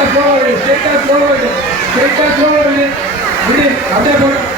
अदा